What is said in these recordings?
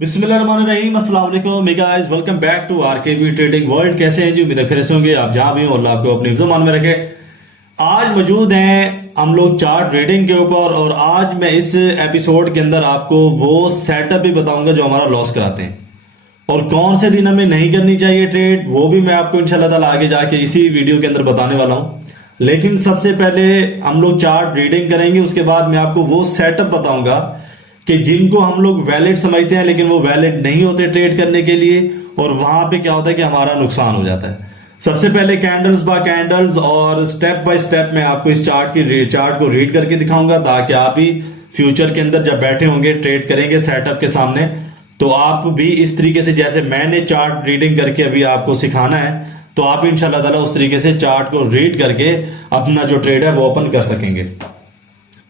बिस्मिल्लाहिर्रहमानिर्रहीम, अस्सलाम वालेकुम guys, welcome back to RKB trading world. कैसे हैं जी? उम्मीद है खैरियत से होंगे। आप जहां भी हो अल्लाह आपको अपने हिफ्ज़-ओ-मान में रखे। आज मौजूद हैं हम लोग चार्ट ट्रेडिंग के ऊपर, और आज मैं इस एपिसोड के अंदर आपको वो सेटअप भी बताऊंगा जो हमारा लॉस कराते हैं, और कौन से दिन हमें नहीं करनी चाहिए ट्रेड, वो भी मैं आपको इंशाल्लाह ताला आगे जाके इसी वीडियो के अंदर बताने वाला हूं। लेकिन सबसे पहले हम लोग चार्ट रीडिंग करेंगे, उसके बाद मैं आपको वो सेटअप बताऊंगा कि जिनको हम लोग वैलिड समझते हैं लेकिन वो वैलिड नहीं होते ट्रेड करने के लिए, और वहां पे क्या होता है कि हमारा नुकसान हो जाता है। सबसे पहले कैंडल्स बाय कैंडल्स और स्टेप बाय स्टेप मैं आपको इस चार्ट को रीड करके दिखाऊंगा, ताकि आप भी फ्यूचर के अंदर जब बैठे होंगे ट्रेड करेंगे सेटअप के सामने, तो आप भी इस तरीके से जैसे मैंने चार्ट रीडिंग करके अभी आपको सिखाना है, तो आप भी इंशाल्लाह ताला उस तरीके से चार्ट को रीड करके अपना जो ट्रेड है वो ओपन कर सकेंगे।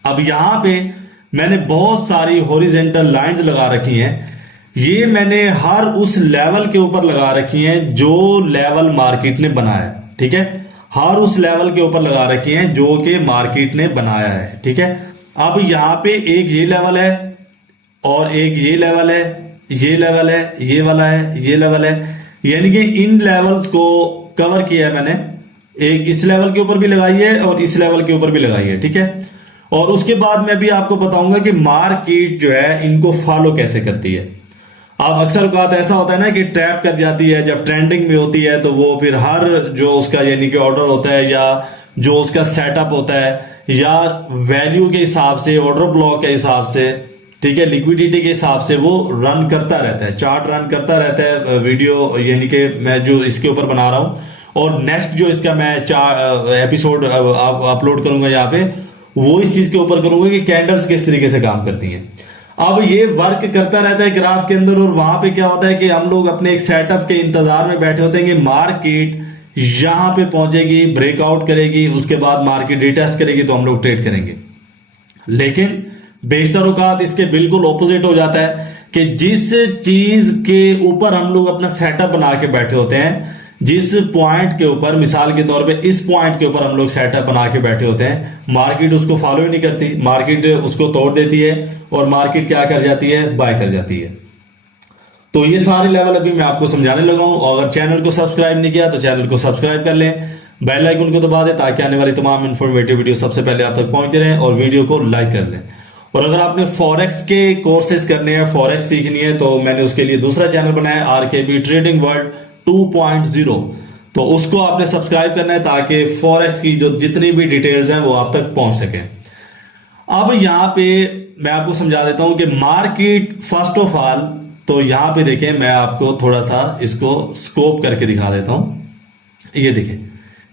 अब यहां पे मैंने बहुत सारी हॉरिजेंटल लाइंस लगा रखी हैं। ये मैंने हर उस लेवल के ऊपर लगा रखी हैं जो लेवल मार्केट ने बनाया है, ठीक है। हर उस लेवल के ऊपर लगा रखी हैं जो कि मार्केट ने बनाया है, ठीक है। अब यहां पे एक ये लेवल है, और एक ये लेवल है, ये लेवल है, ये वाला है, ये लेवल है, यानी कि इन लेवल्स को कवर किया है मैंने। एक इस लेवल के ऊपर भी लगाई है और इस लेवल के ऊपर भी लगाई है, ठीक है। और उसके बाद मैं भी आपको बताऊंगा कि मार्केट जो है इनको फॉलो कैसे करती है। अब अक्सर बात ऐसा होता है ना कि ट्रैप कर जाती है, जब ट्रेंडिंग में होती है तो वो फिर हर जो उसका यानी कि ऑर्डर होता है या जो उसका सेटअप होता है या वैल्यू के हिसाब से, ऑर्डर ब्लॉक के हिसाब से, ठीक है, लिक्विडिटी के हिसाब से वो रन करता रहता है, चार्ट रन करता रहता है। वीडियो यानी कि मैं जो इसके ऊपर बना रहा हूं, और नेक्स्ट जो इसका मैं एपिसोड अपलोड करूंगा यहाँ पे, वो इस चीज के ऊपर करूंगा कि कैंडल्स किस तरीके से काम करती हैं। अब ये वर्क करता रहता है ग्राफ के अंदर, और वहां पे क्या होता है कि हम लोग अपने एक सेटअप के इंतजार में बैठे होते हैं कि मार्केट यहां पे पहुंचेगी, ब्रेकआउट करेगी, उसके बाद मार्केट रिटेस्ट करेगी तो हम लोग ट्रेड करेंगे। लेकिन बेशतर औकात इसके बिल्कुल ऑपोजिट हो जाता है कि जिस चीज के ऊपर हम लोग अपना सेटअप बना के बैठे होते हैं, जिस पॉइंट के ऊपर, मिसाल के तौर पे इस पॉइंट के ऊपर हम लोग सेटअप बना के बैठे होते हैं, मार्केट उसको फॉलो ही नहीं करती, मार्केट उसको तोड़ देती है, और मार्केट क्या कर जाती है, बाय कर जाती है। तो ये सारे लेवल अभी मैं आपको समझाने लगा हूं, और अगर चैनल को सब्सक्राइब नहीं किया तो चैनल को सब्सक्राइब कर लें, बेल आइकन को दबा दें ताकि आने वाली तमाम इन्फॉर्मेटिव वीडियो सबसे पहले आप तक पहुंचते रहें, और वीडियो को लाइक कर दें। और अगर आपने फॉरेक्स के कोर्सेज करने हैं, फॉरेक्स सीखनी है, तो मैंने उसके लिए दूसरा चैनल बनाया है, आरकेबी ट्रेडिंग वर्ल्ड 2.0, तो उसको आपने सब्सक्राइब करना है ताकि फॉरेक्स की जो जितनी भी डिटेल्स हैं वो आप तक पहुंच सके। अब यहां पे मैं आपको समझा देता हूं कि मार्केट फर्स्ट ऑफ ऑल, तो यहां पे देखें, मैं आपको थोड़ा सा इसको स्कोप करके दिखा देता हूं। ये देखें,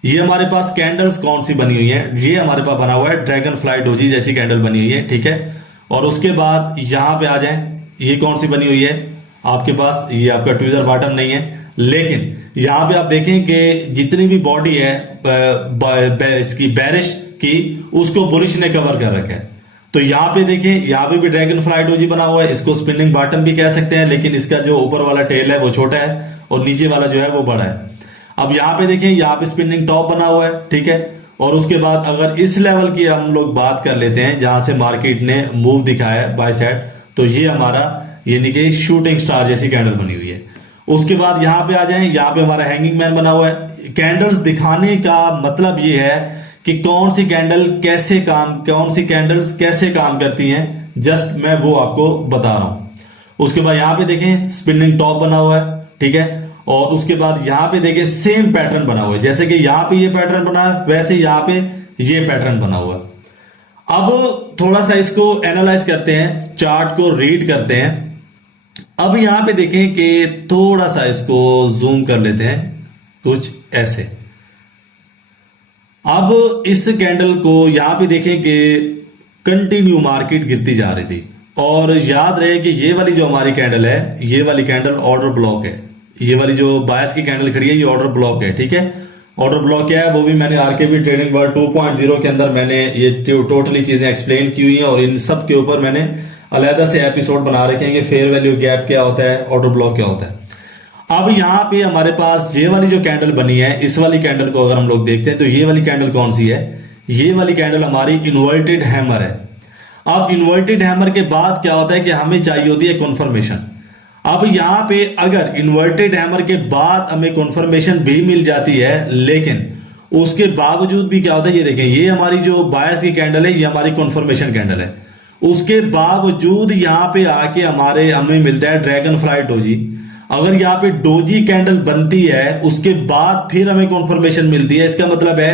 ये हमारे पास कैंडल्स कौन सी बनी हुई है, ये हमारे पास बना हुआ है ड्रैगन फ्लाई डोजी जैसी कैंडल बनी हुई है, ठीक है। और उसके बाद यहां पे आ जाएं, ये कौन सी बनी हुई है आपके पास, ये आपका ट्विजर बॉटम नहीं है, लेकिन यहां पे आप देखें कि जितनी भी बॉडी है इसकी बैरिश की, उसको बुलिश ने कवर कर रखा है। तो यहां पे देखें, यहां पे भी ड्रैगन फ्लाई डोजी बना हुआ है, इसको स्पिनिंग बॉटम भी कह सकते हैं, लेकिन इसका जो ऊपर वाला टेल है वो छोटा है और नीचे वाला जो है वो बड़ा है। अब यहां पे देखें, यहां पे स्पिनिंग टॉप बना हुआ है, ठीक है। और उसके बाद अगर इस लेवल की हम लोग बात कर लेते हैं जहां से मार्केट ने मूव दिखाया है बाय साइड, तो ये हमारा यानी कि शूटिंग स्टार जैसी कैंडल बनी हुई है। उसके बाद यहां पे आ जाएं, यहां पे हमारा हैंगिंग मैन बना हुआ है। कैंडल्स दिखाने का मतलब ये है कि कौन सी कैंडल्स कैसे काम करती हैं, जस्ट मैं वो आपको बता रहा हूं। उसके बाद यहां पे देखें स्पिनिंग टॉप बना हुआ है, ठीक है। और उसके बाद यहां पे देखें सेम पैटर्न बना हुआ है, जैसे कि यहां पे ये पैटर्न बना है वैसे यहां पे ये पैटर्न बना हुआ है। अब थोड़ा सा इसको एनालाइज करते हैं, चार्ट को रीड करते हैं। अब यहां पे देखें कि थोड़ा सा इसको जूम कर लेते हैं, कुछ ऐसे। अब इस कैंडल को यहां पे देखें कि कंटिन्यू मार्केट गिरती जा रही थी, और याद रहे कि ये वाली जो हमारी कैंडल है, ये वाली कैंडल ऑर्डर ब्लॉक है। ये वाली जो बायर्स की कैंडल खड़ी है ये ऑर्डर ब्लॉक है, ठीक है। ऑर्डर ब्लॉक क्या है वो भी मैंने आरकेबी ट्रेडिंग वर्ल्ड 2.0 के अंदर मैंने ये टोटली चीजें एक्सप्लेन की हुई हैं, और इन सब के ऊपर मैंने अलहदा से एपिसोड बना रखेंगे। फेयर वैल्यू गैप क्या होता है, ऑर्डर ब्लॉक क्या होता है। अब यहां पे हमारे पास ये वाली जो कैंडल बनी है, इस वाली कैंडल को अगर हम लोग देखते हैं तो ये वाली कैंडल कौन सी है, ये वाली कैंडल हमारी इन्वर्टेड हैमर है। अब इन्वर्टेड हैमर के बाद क्या होता है कि हमें चाहिए होती है कन्फर्मेशन। अब यहां पे अगर इन्वर्टेड हैमर के बाद हमें कंफर्मेशन भी मिल जाती है, लेकिन उसके बावजूद भी क्या होता है, ये देखें, ये हमारी जो बायर्स की कैंडल है, ये हमारी कंफर्मेशन कैंडल है। उसके बावजूद यहां पे आके हमें मिलता है ड्रैगन फ्लाई डोजी। अगर यहाँ पे डोजी कैंडल बनती है उसके बाद फिर हमें कंफर्मेशन मिलती है, इसका मतलब है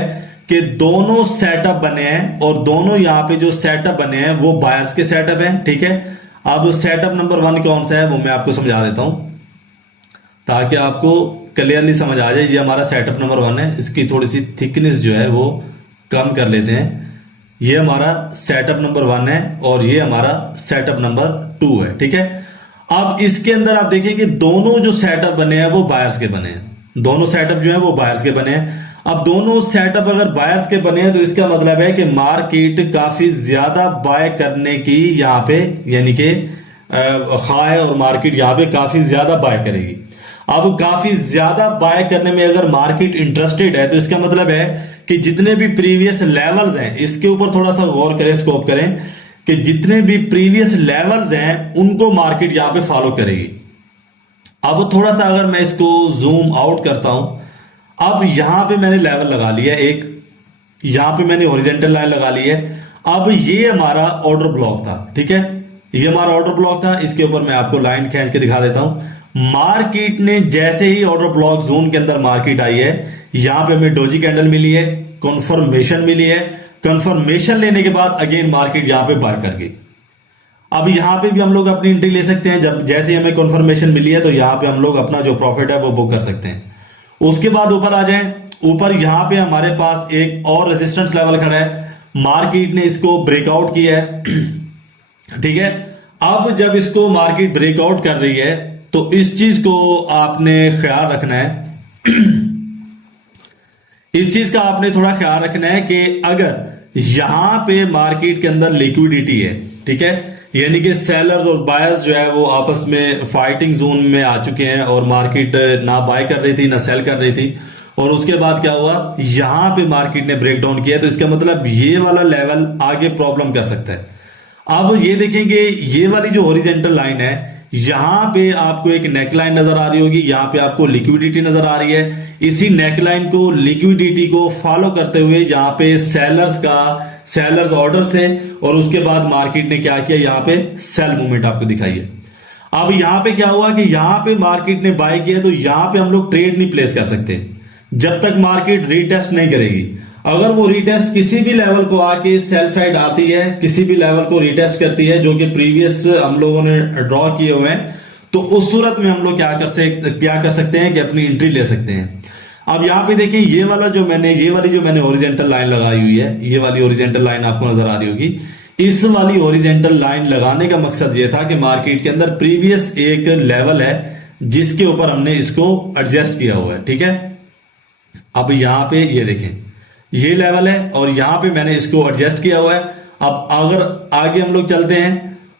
कि दोनों सेटअप बने हैं, और दोनों यहाँ पे जो सेटअप बने हैं वो बायर्स के सेटअप हैं। ठीक है, अब सेटअप नंबर 1 कौन सा है वो मैं आपको समझा देता हूं ताकि आपको क्लियरली समझ आ जाए। ये हमारा सेटअप नंबर 1 है, इसकी थोड़ी सी थिकनेस जो है वो कम कर लेते हैं। ये हमारा सेटअप नंबर 1 है और ये हमारा सेटअप नंबर 2 है। ठीक है, अब इसके अंदर आप देखें कि दोनों जो सेटअप बने हैं वो बायर्स के बने हैं। दोनों सेटअप जो है वो बायर्स के बने हैं। अब दोनों सेटअप अगर बायर्स के बने हैं तो इसका मतलब है कि मार्केट काफी ज्यादा बाय करने की यहां पे, यानी कि खाए, और मार्केट यहां पे काफी ज्यादा बाय करेगी। अब काफी ज्यादा बाय करने में अगर मार्केट इंटरेस्टेड है तो इसका मतलब है कि जितने भी प्रीवियस लेवल्स हैं, इसके ऊपर थोड़ा सा गौर करें, स्कोप करें कि जितने भी प्रीवियस लेवल्स हैं उनको मार्केट यहां पे फॉलो करेगी। अब थोड़ा सा अगर मैं इसको जूम आउट करता हूं, अब यहां पे मैंने लेवल लगा लिया एक, यहां पे मैंने हॉरिजॉन्टल लाइन लगा ली है। अब ये हमारा ऑर्डर ब्लॉक था। ठीक है, ये हमारा ऑर्डर ब्लॉक था, इसके ऊपर मैं आपको लाइन खींच के दिखा देता हूं। मार्केट ने जैसे ही ऑर्डर ब्लॉक जोन के अंदर मार्केट आई है, यहां पे हमें डोजी कैंडल मिली है, कंफर्मेशन मिली है। कंफर्मेशन लेने के बाद अगेन मार्केट यहां पे बाय कर गई। अब यहां पे भी हम लोग अपनी एंट्री ले सकते हैं। जब जैसे हमें कंफर्मेशन मिली है तो यहां पे हम लोग अपना जो प्रॉफिट है वो बुक कर सकते हैं। उसके बाद ऊपर आ जाएं, ऊपर यहां पे हमारे पास एक और रेजिस्टेंस लेवल खड़ा है, मार्केट ने इसको ब्रेकआउट किया है। ठीक है, अब जब इसको मार्केट ब्रेकआउट कर रही है तो इस चीज को आपने ख्याल रखना है। इस चीज का आपने थोड़ा ख्याल रखना है कि अगर यहां पे मार्केट के अंदर लिक्विडिटी है, ठीक है, यानी कि सेलर्स और बायर्स जो है वो आपस में फाइटिंग जोन में आ चुके हैं और मार्केट ना बाय कर रही थी ना सेल कर रही थी, और उसके बाद क्या हुआ, यहां पे मार्केट ने ब्रेक डाउन किया, तो इसका मतलब ये वाला लेवल आगे प्रॉब्लम कर सकता है। अब ये देखेंगे, ये वाली जो हॉरिजॉन्टल लाइन है, यहां पे आपको एक नेकलाइन नजर आ रही होगी, यहां पे आपको लिक्विडिटी नजर आ रही है। इसी नेकलाइन को, लिक्विडिटी को फॉलो करते हुए यहां पे सेलर्स ऑर्डर्स थे, और उसके बाद मार्केट ने क्या किया, यहां पे सेल मूवमेंट आपको दिखाई है। अब यहां पे क्या हुआ कि यहां पे मार्केट ने बाय किया, तो यहां पे हम लोग ट्रेड नहीं प्लेस कर सकते जब तक मार्केट रीटेस्ट नहीं करेगी। अगर वो रीटेस्ट किसी भी लेवल को आके सेल साइड आती है, किसी भी लेवल को रीटेस्ट करती है जो कि प्रीवियस हम लोगों ने ड्रॉ किए हुए हैं, तो उस सूरत में हम लोग क्या कर सकते हैं कि अपनी एंट्री ले सकते हैं। अब यहां पे देखिए, ये वाली जो मैंने हॉरिजॉन्टल लाइन लगाई हुई है, ये वाली हॉरिजॉन्टल लाइन आपको नजर आ रही होगी। इस वाली हॉरिजॉन्टल लाइन लगाने का मकसद ये था कि मार्केट के अंदर प्रीवियस एक लेवल है जिसके ऊपर हमने इसको एडजस्ट किया हुआ है। ठीक है, अब यहां पे ये देखें, ये लेवल है और यहां पे मैंने इसको एडजस्ट किया हुआ है। अब अगर आगे हम लोग चलते हैं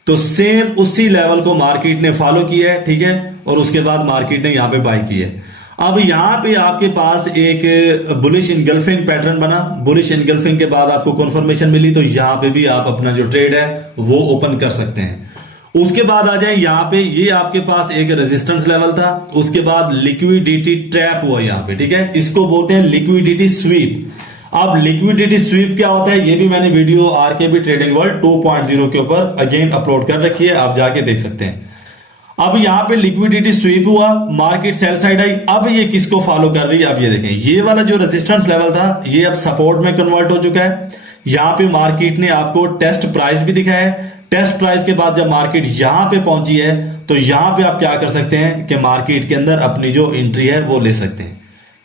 तो सेम उसी लेवल को मार्केट ने फॉलो किया है। ठीक है, और उसके बाद मार्केट ने यहां पे बाय की है। अब यहां पे आपके पास एक बुलिश इनगल्फिंग पैटर्न बना, बुलिश इनगल्फिंग के बाद आपको कंफर्मेशन मिली, तो यहां पे भी आप अपना जो ट्रेड है वो ओपन कर सकते हैं। उसके बाद आ जाए यहां पे, ये आपके पास एक रेजिस्टेंस लेवल था, उसके बाद लिक्विडिटी ट्रैप हुआ यहां पे। ठीक है, इसको बोलते हैं लिक्विडिटी स्वीप। अब लिक्विडिटी स्वीप क्या होता है, ये भी मैंने वीडियो आरकेबी ट्रेडिंग वर्ल्ड 2.0 के ऊपर अगेन अपलोड कर रखी है, आप जाके देख सकते हैं। अब यहां पे लिक्विडिटी स्वीप हुआ, मार्केट सेल साइड आई। अब ये किसको फॉलो कर रही है, आप ये देखें, ये वाला जो रेजिस्टेंस लेवल था ये अब सपोर्ट में कन्वर्ट हो चुका है। यहां पे मार्केट ने आपको टेस्ट प्राइस भी दिखाया है। टेस्ट प्राइस के बाद जब मार्केट यहां पे पहुंची है तो यहां पे आप क्या कर सकते हैं कि मार्केट के अंदर अपनी जो एंट्री है वो ले सकते हैं।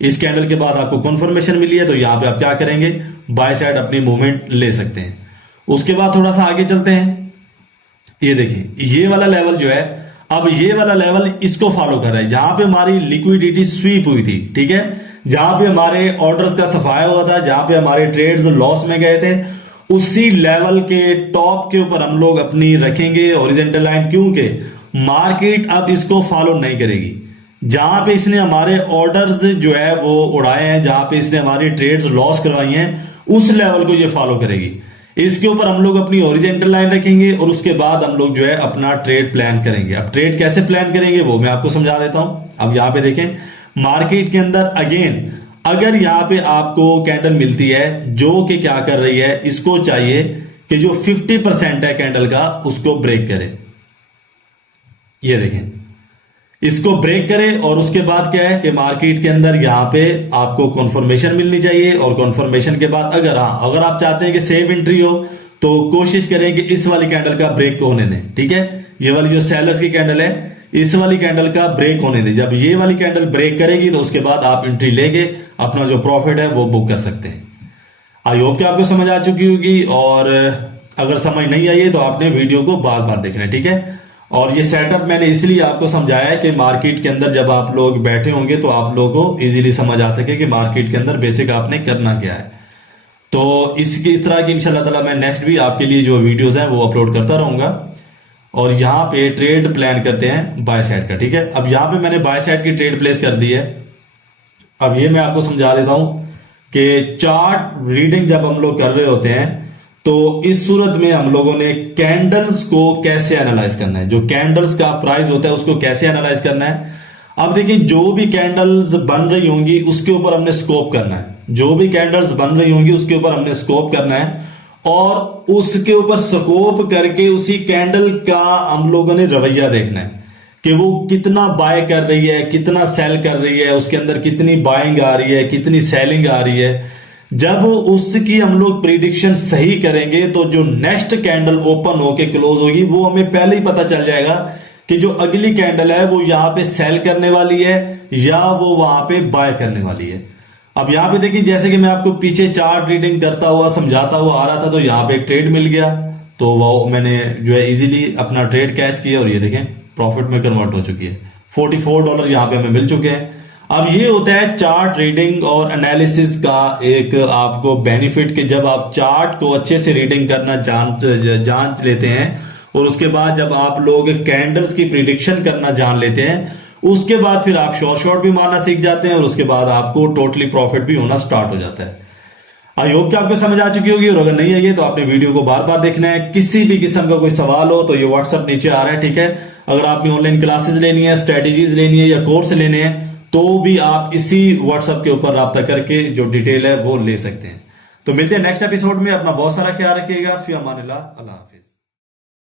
इस कैंडल के बाद आपको कंफर्मेशन मिली है तो यहां पे आप क्या करेंगे, बाय साइड अपनी मूवमेंट ले सकते हैं। उसके बाद थोड़ा सा आगे चलते हैं, ये देखिए, ये वाला लेवल जो है, अब ये वाला लेवल इसको फॉलो कर रहा है, जहां पे हमारी लिक्विडिटी स्वीप हुई थी। ठीक है, जहां पे हमारे ऑर्डर्स का सफाया हुआ था, जहां पे हमारे ट्रेड्स लॉस में गए थे, उसी लेवल के टॉप के ऊपर हम लोग अपनी रखेंगे हॉरिजॉन्टल लाइन, क्योंकि मार्केट अब इसको फॉलो नहीं करेगी। जहां पे इसने हमारे ऑर्डर्स जो है वो उड़ाए हैं, जहां पे इसने हमारी ट्रेड्स लॉस करवाई हैं, उस लेवल को ये फॉलो करेगी। इसके ऊपर हम लोग अपनी ओरिजेंटल लाइन रखेंगे और उसके बाद हम लोग जो है अपना ट्रेड प्लान करेंगे। अब ट्रेड कैसे प्लान करेंगे वो मैं आपको समझा देता हूं। अब यहां पे देखें, मार्केट के अंदर अगेन अगर यहां पे आपको कैंडल मिलती है जो कि क्या कर रही है, इसको चाहिए कि जो 50% है कैंडल का उसको ब्रेक करे। ये देखें, इसको ब्रेक करें और उसके बाद क्या है कि मार्केट के अंदर यहां पे आपको कॉन्फर्मेशन मिलनी चाहिए और कॉन्फर्मेशन के बाद अगर आप चाहते हैं कि सेफ एंट्री हो तो कोशिश करें कि इस वाली कैंडल का ब्रेक को होने दें। ठीक है, ये वाली जो सेलर्स की कैंडल है इस वाली कैंडल का ब्रेक होने दें। जब ये वाली कैंडल ब्रेक करेगी तो उसके बाद आप एंट्री लेके अपना जो प्रॉफिट है वो बुक कर सकते हैं। आई होप कि आपको समझ आ चुकी होगी, और अगर समझ नहीं आई है तो आपने वीडियो को बार बार देखना है। ठीक है, और ये सेटअप मैंने इसलिए आपको समझाया है कि मार्केट के अंदर जब आप लोग बैठे होंगे तो आप लोगों को इजीली समझ आ सके कि मार्केट के अंदर बेसिक आपने करना क्या है। तो इस तरह की इंशाल्लाह ताला मैं नेक्स्ट भी आपके लिए जो वीडियोस हैं वो अपलोड करता रहूंगा। और यहाँ पे ट्रेड प्लान करते हैं बाय साइड का। ठीक है, अब यहाँ पे मैंने बाय साइड की ट्रेड प्लेस कर दी है। अब ये मैं आपको समझा देता हूं कि चार्ट रीडिंग जब हम लोग कर रहे होते हैं तो इस सूरत में हम लोगों ने कैंडल्स को कैसे एनालाइज करना है, जो कैंडल्स का प्राइस होता है उसको कैसे एनालाइज करना है। अब देखिए, जो भी कैंडल्स बन रही होंगी उसके ऊपर हमने स्कोप करना है, जो भी कैंडल्स बन रही होंगी उसके ऊपर हमने स्कोप करना है और उसके ऊपर स्कोप करके उसी कैंडल का हम लोगों ने रवैया देखना है कि वो कितना बाय कर रही है, कितना सेल कर रही है, उसके अंदर कितनी बाइंग आ रही है, कितनी सेलिंग आ रही है। जब उसकी हम लोग प्रिडिक्शन सही करेंगे तो जो नेक्स्ट कैंडल ओपन होके क्लोज होगी वो हमें पहले ही पता चल जाएगा कि जो अगली कैंडल है वो यहां पे सेल करने वाली है या वो वहां पे बाय करने वाली है। अब यहां पे देखिए, जैसे कि मैं आपको पीछे चार्ट रीडिंग करता हुआ समझाता हुआ आ रहा था तो यहां पे एक ट्रेड मिल गया, तो वो मैंने जो है इजीली अपना ट्रेड कैच किया और ये देखें प्रॉफिट में कन्वर्ट हो चुकी है। $44 यहां पे हमें मिल चुके हैं। अब ये होता है चार्ट रीडिंग और एनालिसिस का एक आपको बेनिफिट कि जब आप चार्ट को अच्छे से रीडिंग करना जांच लेते हैं और उसके बाद जब आप लोग कैंडल्स की प्रिडिक्शन करना जान लेते हैं उसके बाद फिर आप शॉर्ट भी मारना सीख जाते हैं और उसके बाद आपको टोटली प्रॉफिट भी होना स्टार्ट हो जाता है। आई होप कि आपको समझ आ चुकी होगी, और अगर नहीं आई है तो आपने वीडियो को बार बार देखना है। किसी भी किस्म का कोई सवाल हो तो ये व्हाट्सएप नीचे आ रहा है। ठीक है, अगर आपने ऑनलाइन क्लासेस लेनी है, स्ट्रेटेजीज लेनी है या कोर्स लेने हैं तो भी आप इसी व्हाट्सएप के ऊपर राब्ता करके जो डिटेल है वो ले सकते हैं। तो मिलते हैं नेक्स्ट एपिसोड में। अपना बहुत सारा ख्याल रखिएगा। फी अमानिल्लाह। अल्लाह।